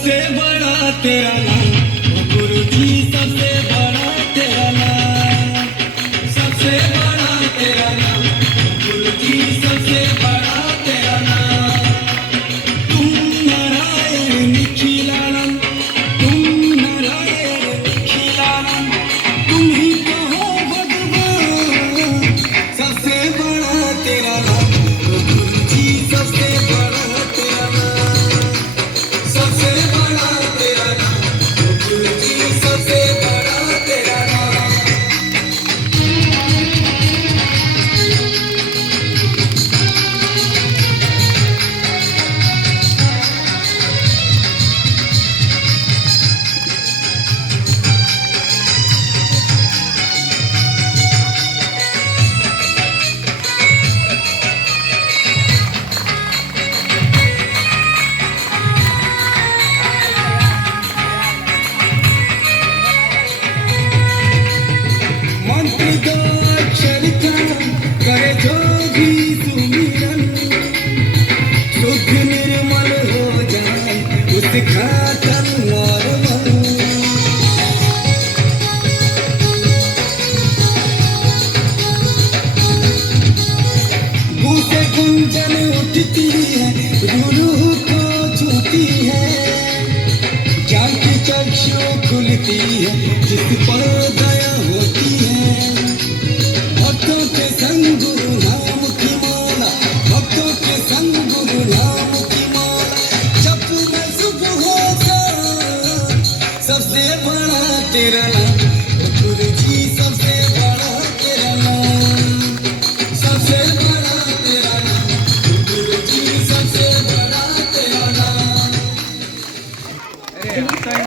सबसे बड़ा तेरा नाम ओ गुरु जी, सबसे बड़ा तेरा नाम, सबसे बड़ा तेरा नाम ओ गुरु जी, सबसे बड़ा तेरा नाम। तुम नारायण निखिलानंद, तुम नारायण निखिलानंद, तुम ही तो हो भगवान। सबसे बड़ा तेरा नाम ओ गुरु जी, सबसे बड़ा तेरा नाम, सबसे बड़ा तेरा नाम ओ गुरु जी, सबसे बड़ा तेरा नाम। मंत्र दो अक्षर का करे जो भी सुमिरन, शुद्ध निर्मल हो जाए उसका तन और मन। मुँह से गुंजन उठती है, रूह को छूती है, ज्ञान की चक्षु खुलती है, जिस पर दया होती है। भक्तों के संग गुरु नाम की माला, भक्तों के संग गुरु नाम की माला, जप में सुख होगा। सबसे बड़ा तेरा नाम